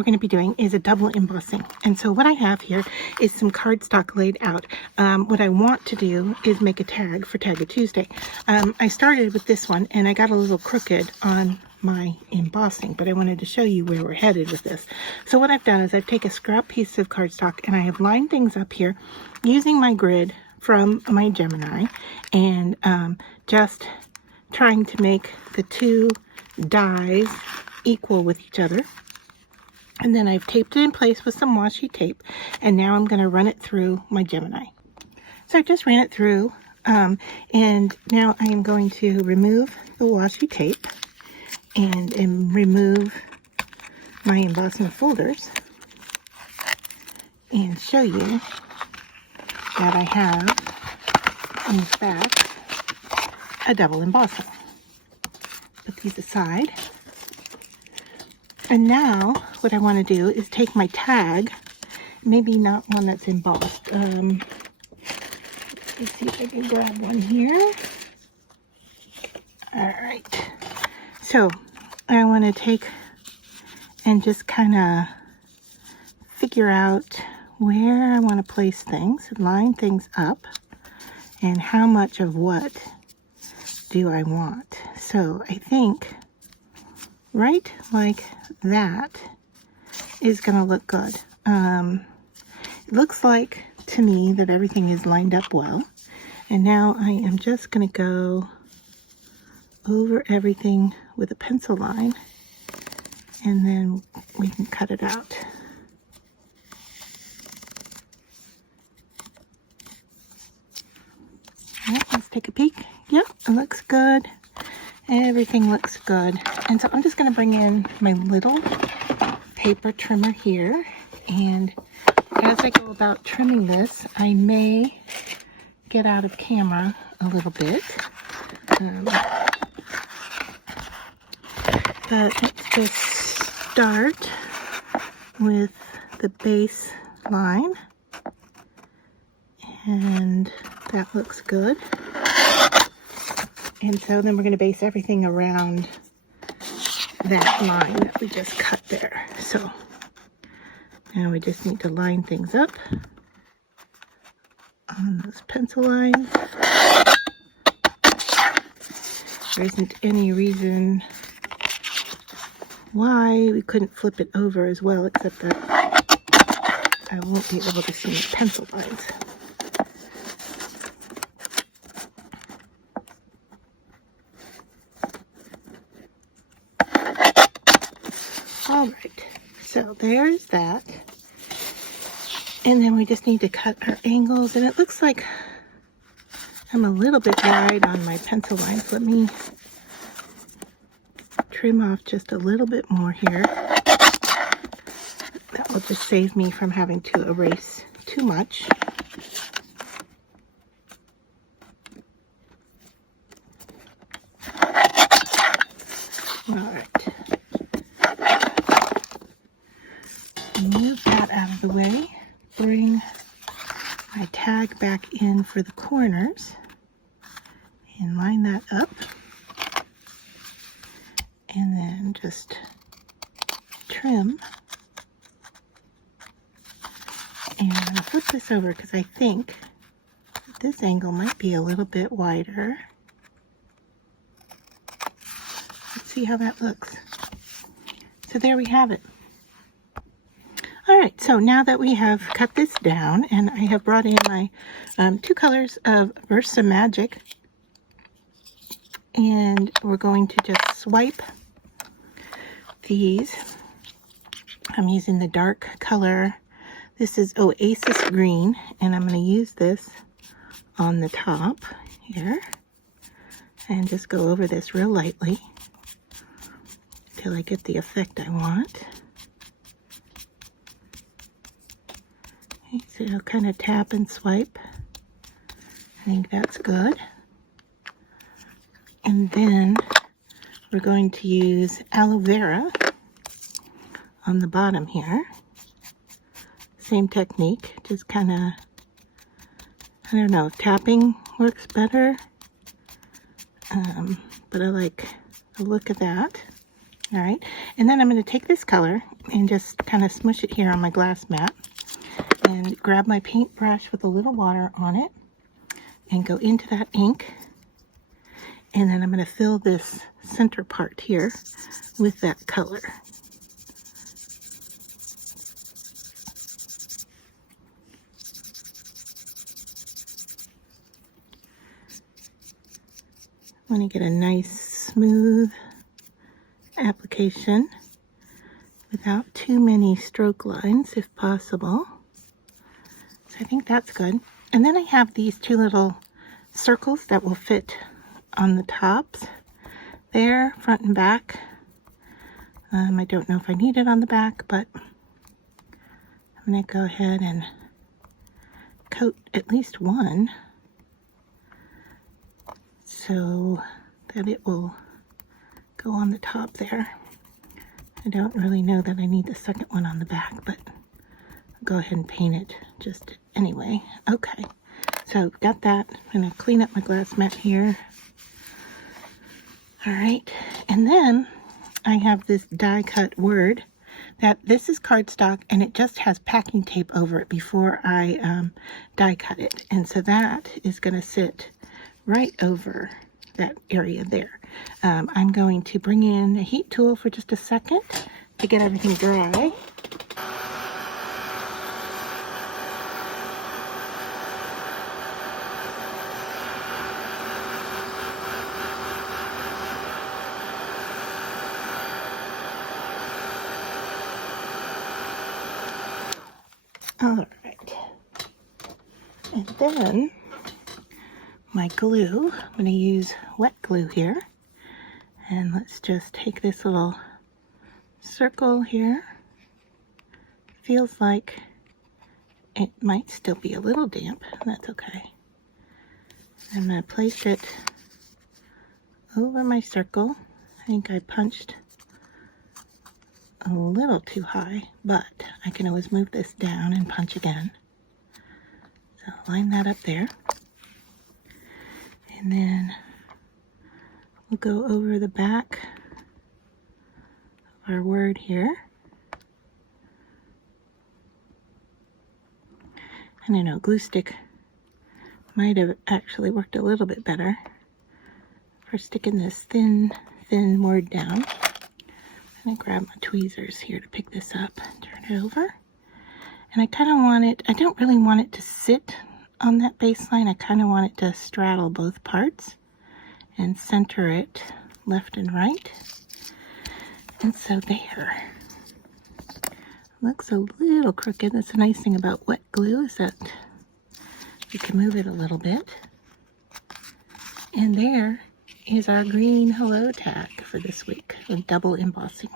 we're going to be doing is a double embossing. And so what I have here is some cardstock laid out. What I want to do is make a tag for Tag It Tuesday. I started with this one and I got a little crooked on my embossing, but I wanted to show you where we're headed with this. So what I've done is I've taken a scrap piece of cardstock and I have lined things up here using my grid from my Gemini and just trying to make the two dies equal with each other. And then I've taped it in place with some washi tape, and now I'm going to run it through my Gemini. So I just ran it through, and now I am going to remove the washi tape and remove my embossing folders and show you that I have, in fact, a double embossing. Put these aside. And now what I want to do is take my tag, maybe not one that's embossed. Let's see if I can grab one here. All right. So I want to take and just kind of figure out where I want to place things, line things up, and how much of what do I want. So I think right like that is going to look good. It looks like to me that everything is lined up well. And now I am just going to go over everything with a pencil line, and then we can cut it out. All right, let's take a peek. Yep, it looks good. Everything looks good. And so I'm just going to bring in my little paper trimmer here, and as I go about trimming this, I may get out of camera a little bit. But let's just start with the base line, and that looks good. And so then we're going to base everything around that line that we just cut there. So now we just need to line things up on those pencil lines. There isn't any reason why we couldn't flip it over as well, except that I won't be able to see the pencil lines. All right, so there's that. And then we just need to cut our angles, and it looks like I'm a little bit wide on my pencil lines. Let me trim off just a little bit more here. That will just save me from having to erase too much. All right. Move that out of the way. Bring my tag back in for the corners and line that up. And then just trim. And I'm going to flip this over because I think this angle might be a little bit wider. Let's see how that looks. So there we have it. All right, so now that we have cut this down, and I have brought in my two colors of Versa Magic, and we're going to just swipe these. I'm using the dark color. This is Oasis Green, and I'm going to use this on the top here, and just go over this real lightly until I get the effect I want. So I'll kind of tap and swipe. I think that's good. And then we're going to use aloe vera on the bottom here. Same technique, just kind of, I don't know, tapping works better. But I like the look of that. All right, and then I'm going to take this color and just kind of smush it here on my glass mat and grab my paintbrush with a little water on it and go into that ink. And then I'm going to fill this center part here with that color. I want to get a nice smooth application without too many stroke lines if possible. So I think that's good. And then I have these two little circles that will fit on the tops there, front and back. I don't know if I need it on the back, but I'm going to go ahead and coat at least one so that it will go on the top there. I don't really know that I need the second one on the back, but I'll go ahead and paint it just anyway. Okay, so got that. I'm going to clean up my glass mat here. All right, and then I have this die cut word that this is cardstock and it just has packing tape over it before I die cut it. And so that is going to sit right over that area there. I'm going to bring in a heat tool for just a second to get everything dry. All right, and then my glue, I'm going to use wet glue here, and let's just take this little circle here. Feels like it might still be a little damp, that's okay. I'm going to place it over my circle. I think I punched a little too high, but I can always move this down and punch again. So line that up there. And then we'll go over the back of our word here. And I know glue stick might have actually worked a little bit better for sticking this thin word down. I'm going to grab my tweezers here to pick this up, turn it over. And I kind of want it, I don't really want it to sit on that baseline. I kind of want it to straddle both parts and center it left and right. And so there. Looks a little crooked. That's the nice thing about wet glue is that you can move it a little bit. And there is our green hello tag for this week with double embossing.